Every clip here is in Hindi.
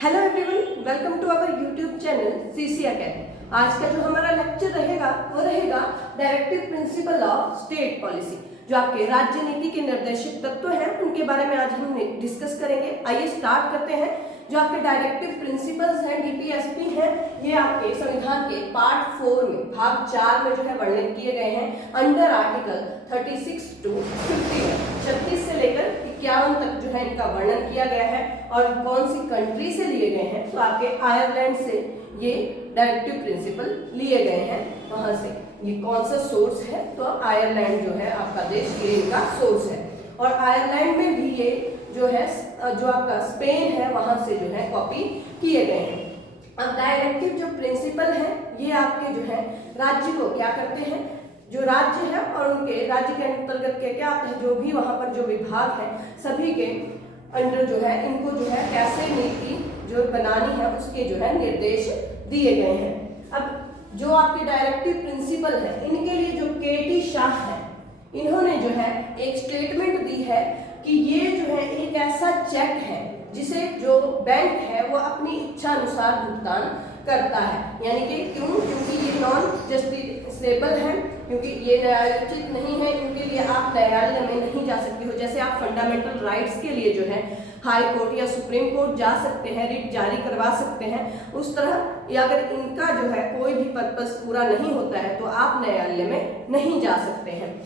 Hello everyone, welcome to our YouTube channel CC Academy. आज का जो हमारा लेक्चर रहेगा वो रहेगा directive principle of state policy. जो आपके राज्य नीति के निर्देशित तत्व हैं उनके बारे में आज हम डिस्कस करेंगे। आइए स्टार्ट करते हैं। जो आपके डायरेक्टिव प्रिंसिपल्स हैं, डीपीएसपी हैं, ये आपके संविधान के पार्ट 4 में भाग 4 में जो है वर्णित किए गए हैं अंडर आर्टिकल 36 to 50। 36 से लेकर 51 तक जो है इनका वर्णन किया गया है। और कौन सी कंट्री से लिए गए हैं, तो आपके आयरलैंड से ये डायरेक्टिव प्रिंसिपल लिए गए हैं। वहां से ये कौन सा सोर्स है, तो आयरलैंड जो है आपका देश, ये इनका सोर्स है। और आयरलैंड में भी ये जो है जो आपका स्पेन है वहां से जो है कॉपी किए गए हैं। अब डायरेक्टिव जो प्रिंसिपल है ये आपके जो है राज्य को क्या करते हैं, जो राज्य है और उनके राज्य के अंतर्गत क्या आता है, जो भी वहां पर जो विभाग है सभी के अंडर जो है इनको जो है कैसे नीति जो बनानी है उसके जो है निर्देश दिए गए हैं। अब जो आपके डायरेक्टिव प्रिंसिपल है इनके लिए जो केटी शाह है, इन्होंने जो है एक स्टेटमेंट दी है कि ये जो है एक ऐसा चेक है जिसे जो बैंक है वो अपनी इच्छा अनुसार भुगतान करता है। यानी कि क्यों, क्योंकि ये नॉन जस्टिसेबल है, क्योंकि ये न्यायोचित नहीं है, इनके लिए आप न्यायालय में नहीं जा सकते हो। जैसे आप फंडामेंटल राइट्स के लिए जो है हाई कोर्ट या सुप्रीम कोर्ट जा सकते हैं, रिट जारी करवा सकते हैं, उस तरह या अगर इनका जो है कोई भी पर्पस पूरा नहीं होता है तो आप न्यायालय में नहीं जा सकते हैं।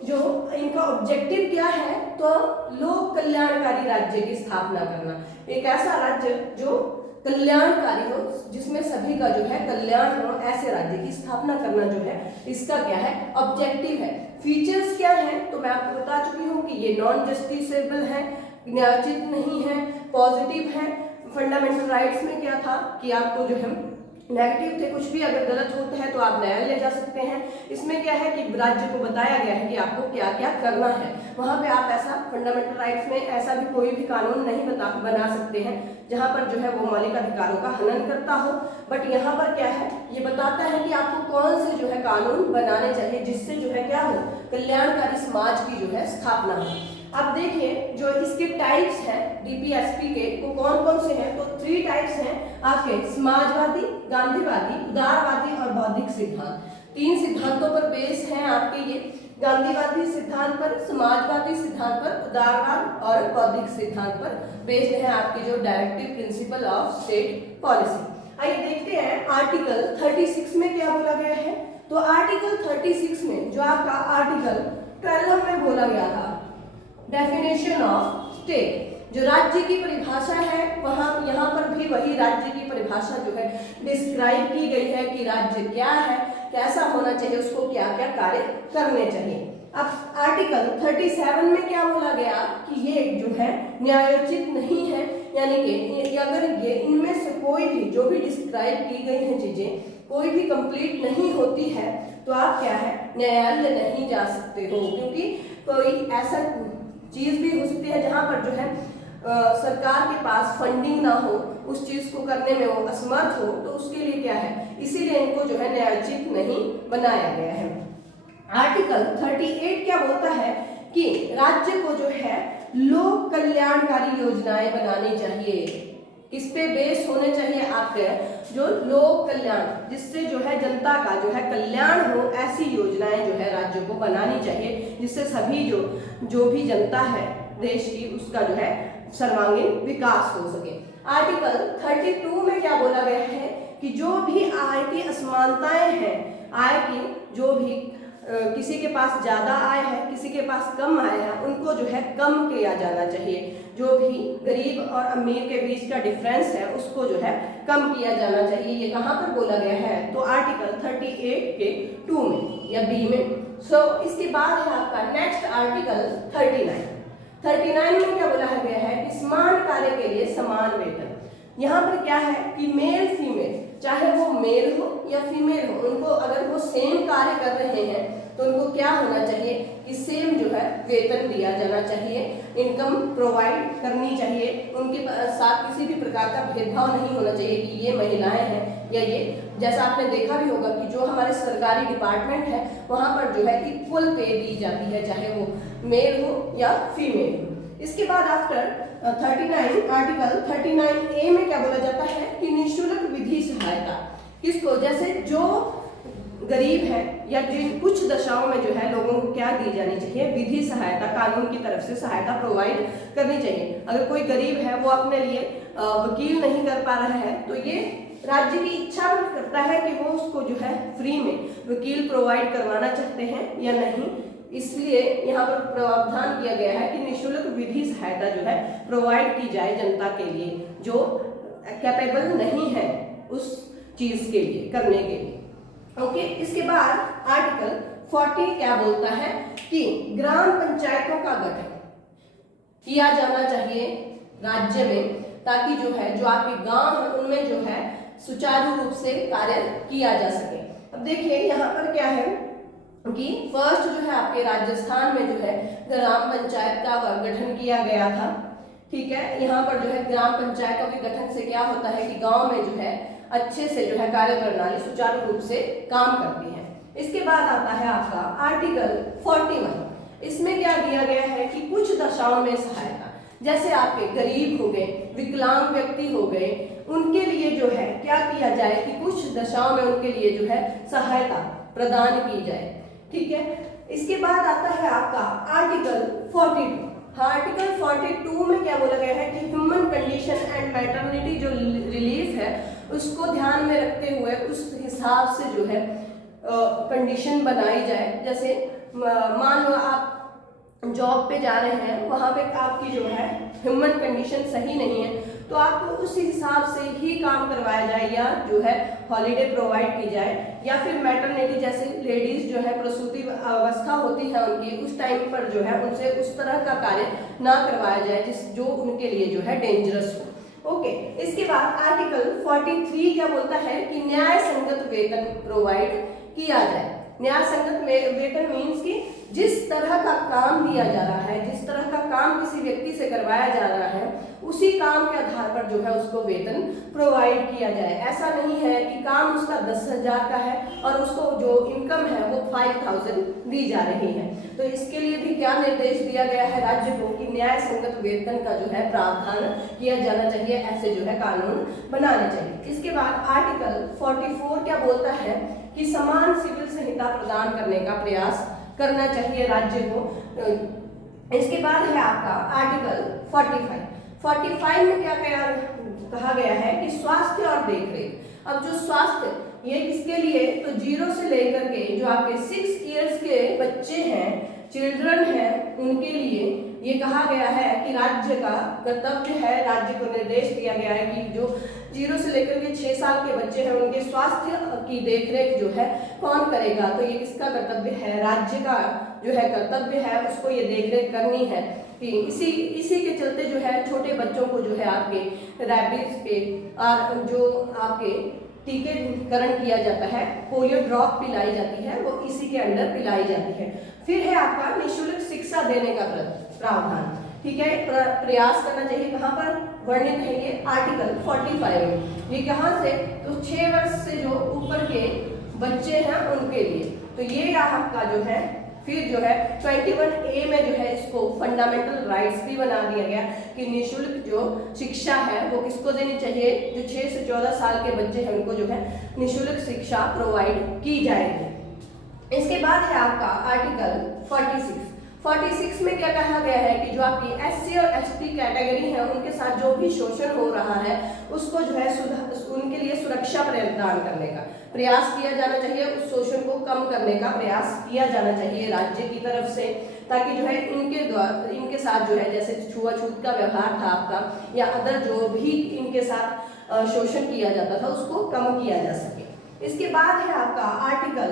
जो इनका ऑब्जेक्टिव क्या है, तो लोक कल्याणकारी राज्य की स्थापना करना। एक ऐसा राज्य जो कल्याणकारी हो, जिसमें सभी का जो है कल्याण हो, ऐसे राज्य की स्थापना करना जो है इसका क्या है, ऑब्जेक्टिव है। फीचर्स क्या है, तो मैं आपको बता चुकी हूँ कि ये नॉन जस्टिसेबल है, न्यायोचित नहीं है, पॉजिटिव है। फंडामेंटल राइट्स में क्या था कि आपको जो है नेगेटिव थे, कुछ भी अगर गलत होता है तो आप न्यायालय जा सकते हैं। इसमें क्या है कि राज्य को बताया गया है कि आपको क्या क्या करना है। वहां पे आप ऐसा फंडामेंटल राइट्स में ऐसा भी कोई भी कानून नहीं बना सकते हैं जहां पर जो है वो मौलिक अधिकारों का हनन करता हो। बट यहाँ पर क्या है, ये बताता है कि आपको कौन से जो है कानून बनाने चाहिए जिससे जो है क्या हो, कल्याणकारी समाज की जो है स्थापना हो। अब देखिए जो इसके टाइप्स हैं डीपीएसपी के, वो कौन कौन से हैं, तो 3 टाइप्स हैं आपके, समाजवादी, गांधीवादी, उदारवादी और बौद्धिक सिद्धांत। 3 सिद्धांतों पर बेस है आपके ये, गांधीवादी सिद्धांत पर, समाजवादी सिद्धांत पर, उदारवाद और बौद्धिक सिद्धांत पर बेस्ड है आपके जो directive principle of state policy. आइए देखते हैं आर्टिकल 36 में क्या बोला गया है। तो आर्टिकल 36 में जो आपका आर्टिकल 12 में बोला गया था, डेफिनेशन ऑफ स्टेट, जो राज्य की परिभाषा है, वहां यहाँ पर भी वही राज्य की परिभाषा जो है डिस्क्राइब की गई है कि राज्य क्या है, कैसा होना चाहिए, उसको क्या क्या कार्य करने चाहिए। अब आर्टिकल 37 में क्या बोला गया कि ये जो है न्यायोचित नहीं है, यानी कि अगर ये इनमें से कोई भी जो भी डिस्क्राइब की गई है चीजें कोई भी कंप्लीट नहीं होती है तो आप क्या है, न्यायालय नहीं जा सकते हो, क्योंकि कोई ऐसा चीज भी हो सकती है जहां पर जो है सरकार के पास फंडिंग ना हो, उस चीज को करने में वो असमर्थ हो, तो उसके लिए क्या है, इसीलिए इनको जो है न्यायोचित नहीं बनाया गया है। आर्टिकल 38 क्या बोलता है कि राज्य को जो है लोक कल्याणकारी योजनाएं बनानी चाहिए। किस पे बेस होने चाहिए, आपके जो लोक कल्याण, जिससे जो है जनता का जो है कल्याण हो, ऐसी योजनाएं जो है राज्य को बनानी चाहिए, जिससे सभी जो भी जनता है देश की, उसका जो है सर्वांगीण विकास हो सके। आर्टिकल 32 में क्या बोला गया है कि जो भी आय की असमानताएं हैं, आय की जो भी किसी के पास ज्यादा आय है, किसी के पास कम आय है, उनको जो है कम किया जाना चाहिए। जो भी गरीब और अमीर के बीच का डिफरेंस है उसको जो है कम किया जाना चाहिए। ये कहाँ पर बोला गया है, तो आर्टिकल 38 के 2 में या बी में। इसके बाद है आपका नेक्स्ट आर्टिकल 39 में क्या बोला गया है कि समान कार्य के लिए समान वेतन। यहाँ पर क्या है कि मेल फीमेल, चाहे वो मेल हो या फीमेल हो, उनको अगर वो सेम कार्य कर रहे हैं तो उनको क्या होना चाहिए कि सेम जो है वेतन दिया जाना चाहिए, इनकम प्रोवाइड करनी चाहिए, उनके साथ किसी भी प्रकार का भेदभाव नहीं होना चाहिए कि ये महिलाएं हैं या ये, जैसा आपने देखा भी होगा कि जो हमारे सरकारी डिपार्टमेंट है वहां पर जो है इक्वल पे दी जाती है, चाहे वो मेल हो या फीमेल हो। इसके बाद आफ्टर 39 आर्टिकल 39A में क्या बोला जाता है कि निःशुल्क विधि सहायता किसको, जैसे जो गरीब है या जिन कुछ दशाओं में जो है लोगों को क्या दी जानी चाहिए, विधि सहायता, कानून की तरफ से सहायता प्रोवाइड करनी चाहिए। अगर कोई गरीब है वो अपने लिए वकील नहीं कर पा रहा है तो ये राज्य की इच्छा करता है कि वो उसको जो है फ्री में वकील प्रोवाइड करवाना चाहते हैं या नहीं, इसलिए यहाँ पर प्रावधान किया गया है कि निःशुल्क विधि सहायता जो है प्रोवाइड की जाए जनता के लिए जो कैपेबल नहीं है उस चीज के लिए करने के लिए। ओके, इसके बाद आर्टिकल 40 क्या बोलता है कि ग्राम पंचायतों का गठन किया जाना चाहिए राज्य में, ताकि जो है जो आपके गांव है उनमें जो है सुचारू रूप से कार्य किया जा सके। अब देखिए यहाँ पर क्या है कि फर्स्ट जो है आपके राजस्थान में जो है ग्राम पंचायत का गठन किया गया था। ठीक है, यहाँ पर जो है ग्राम पंचायतों के गठन से क्या होता है कि गांव में जो है अच्छे से जो है कार्य प्रणाली सुचारू रूप से काम करती है। इसके बाद आता है आपका आर्टिकल 41। इसमें क्या दिया गया है कि कुछ दशाओं में सहायता, जैसे आपके गरीब हो गए, विकलांग व्यक्ति हो गए, उनके लिए जो है क्या किया जाए कि कुछ दशाओं में उनके लिए जो है सहायता प्रदान की जाए। ठीक है, इसके बाद आता है आपका आर्टिकल 42। आर्टिकल 42 में क्या बोला गया है कि ह्यूमन कंडीशन एंड मैटरनिटी जो रिलीफ है उसको ध्यान में रखते हुए उस हिसाब से जो है कंडीशन बनाई जाए। जैसे मान लो आप जॉब पे जा रहे हैं, वहां पे आपकी जो है ह्यूमन कंडीशन सही नहीं है तो आपको उस हिसाब से ही काम करवाया जाए, या जो है हॉलीडे प्रोवाइड की जाए, या फिर मैटरनिटी जैसे लेडीज जो है प्रसूति अवस्था होती है उनकी, उस टाइम पर जो है उनसे उस तरह का कार्य ना करवाया जाए जिस जो उनके लिए जो है डेंजरस हो। ओके, इसके बाद आर्टिकल 43 क्या बोलता है कि न्याय संगत वेतन प्रोवाइड किया जाए। न्याय संगत वेतन मीन्स कि जिस तरह का काम दिया जा रहा है, जिस तरह का काम किसी व्यक्ति से करवाया जा रहा है, उसी काम के आधार पर जो है उसको वेतन प्रोवाइड किया जाए। ऐसा नहीं है कि काम उसका 10,000 का है और उसको जो इनकम है वो 5,000 दी जा रही है। तो इसके लिए भी क्या निर्देश दिया गया है राज्य को कि न्याय संगत वेतन का जो है प्रावधान किया जाना चाहिए, ऐसे जो है कानून बनाने चाहिए। इसके बाद आर्टिकल 44 क्या बोलता है कि समान सिविल संहिता प्रदान करने का प्रयास करना चाहिए राज्य को। इसके बाद है आपका आर्टिकल 45 में क्या कहा गया है कि स्वास्थ्य और देखरेख। अब जो स्वास्थ्य ये किसके लिए, तो 0 से लेकर के जो आपके 6 इयर्स के बच्चे हैं, चिल्ड्रन हैं, उनके लिए ये कहा गया है कि राज्य का कर्तव्य है, राज्य को निर्देश दिया गया है कि जो 0 से लेकर के 6 साल के बच्चे हैं उनके स्वास्थ्य की देखरेख जो है कौन करेगा, तो ये किसका कर्तव्य है, राज्य का जो है कर्तव्य है, उसको ये देखरेख करनी है। कि इसी के चलते जो है छोटे बच्चों को जो है आपके रैबिस के और जो आपके टीकाकरण किया जाता है, पोलियो ड्रॉप पिलाई जाती है, वो इसी के अंडर पिलाई जाती है। फिर है आपका निःशुल्क शिक्षा देने का प्रावधान। ठीक है, प्रयास करना चाहिए। कहाँ पर वर्णित है ये आर्टिकल 45 में। ये कहाँ से, तो 6 वर्ष से जो ऊपर के बच्चे हैं उनके लिए। तो ये आपका जो है फिर जो है 21A में जो है इसको फंडामेंटल राइट्स भी बना दिया गया कि निःशुल्क जो शिक्षा है वो किसको देनी चाहिए, जो 6 से 14 साल के बच्चे हैं उनको जो है निःशुल्क शिक्षा प्रोवाइड की जाएगी। इसके बाद है आपका आर्टिकल 46 में क्या कहा गया है कि जो आपकी SC और ST कैटेगरी है उनके साथ जो भी शोषण हो रहा है उसको जो है उनके लिए सुरक्षा प्रदान करने का प्रयास किया जाना चाहिए, उस शोषण को कम करने का प्रयास किया जाना चाहिए राज्य की तरफ से, ताकि जो है इनके साथ जो है जैसे छुआछूत का व्यवहार था आपका या अदर जो भी इनके साथ शोषण किया जाता था उसको कम किया जा सके। इसके बाद है आपका आर्टिकल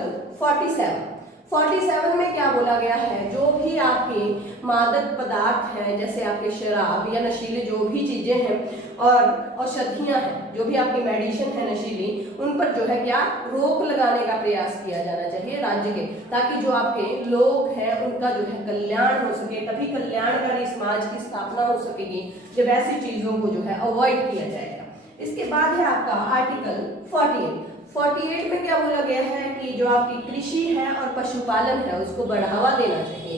47 में क्या बोला गया है, जो भी आपके मादक पदार्थ हैं जैसे आपके शराब या नशीले जो भी चीजें हैं और औषधियां हैं, जो भी आपकी मेडिसिन है नशीली, उन पर जो है क्या रोक लगाने का प्रयास किया जाना चाहिए राज्य के, ताकि जो आपके लोग हैं उनका जो है कल्याण हो सके। तभी कल्याणकारी समाज की स्थापना हो सकेगी जब ऐसी चीजों को जो है अवॉइड किया जाएगा। इसके बाद है आपका आर्टिकल 48 में क्या बोला गया है कि जो आपकी कृषि है और पशुपालन है उसको बढ़ावा देना चाहिए,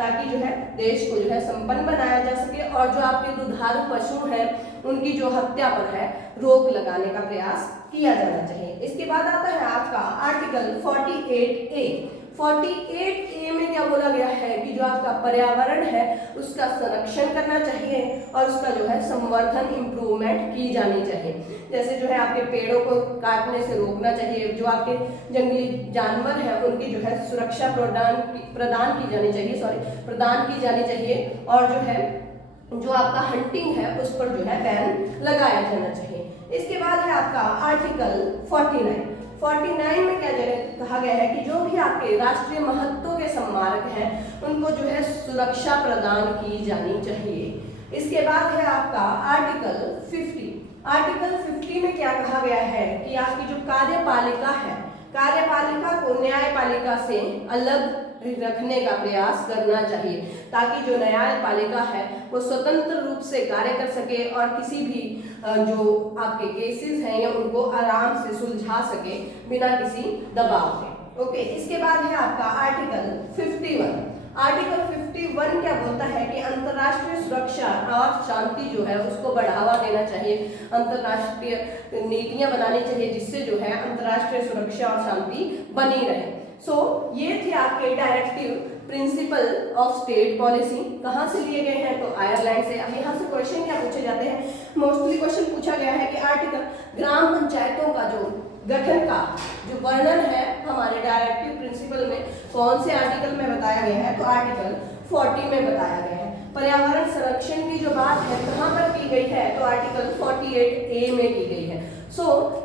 ताकि जो है देश को जो है संपन्न बनाया जा सके और जो आपके दुधारू पशु हैं उनकी जो हत्या पर है रोक लगाने का प्रयास किया जाना चाहिए। इसके बाद आता है आपका आर्टिकल 48A। 48A में क्या बोला गया है कि जो आपका पर्यावरण है उसका संरक्षण करना चाहिए और उसका जो है संवर्धन इम्प्रूवमेंट की जानी चाहिए। जैसे जो है आपके पेड़ों को काटने से रोकना चाहिए, जो आपके जंगली जानवर हैं उनकी जो है सुरक्षा प्रदान की जानी चाहिए और जो है जो आपका हंटिंग है उस पर जो है बैन लगाया जाना चाहिए। इसके बाद है आपका आर्टिकल 49 में क्या कहा गया है कि जो भी आपके राष्ट्रीय महत्व के स्मारक हैं उनको जो है सुरक्षा प्रदान की जानी चाहिए। इसके बाद है आपका आर्टिकल 50 में क्या कहा गया है कि आपकी जो कार्यपालिका को न्यायपालिका से अलग रखने का प्रयास करना चाहिए ताकि जो न्यायपालिका है वो स्वतंत्र रूप से कार्य कर सके और किसी भी जो आपके केसेस हैं या उनको आराम से सुलझा सके बिना किसी दबाव के। ओके, इसके बाद है आपका आर्टिकल 51 क्या बोलता है कि अंतर्राष्ट्रीय सुरक्षा और शांति जो है उसको बढ़ावा देना चाहिए, अंतर्राष्ट्रीय नीतियां बनानी चाहिए जिससे जो है अंतर्राष्ट्रीय सुरक्षा और शांति बनी रहे। ये थे आपके directive principle of state policy. कहाँ से लिए गए हैं तो आयरलैंड से। अब यहाँ से क्वेश्चन क्या पूछे जाते हैं, मोस्टली क्वेश्चन पूछा गया है कि आर्टिकल ग्राम पंचायतों का जो गठन का जो वर्णन है हमारे डायरेक्टिव प्रिंसिपल में कौन से आर्टिकल में बताया गया है तो आर्टिकल 40 में बताया गया है। पर्यावरण संरक्षण की जो बात है कहाँ पर की गई है तो आर्टिकल 48A में की गई है।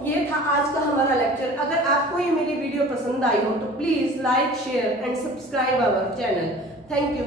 ये था आज का हमारा लेक्चर। अगर आपको ये मेरी वीडियो पसंद आई हो तो please like, share and subscribe our channel. Thank you.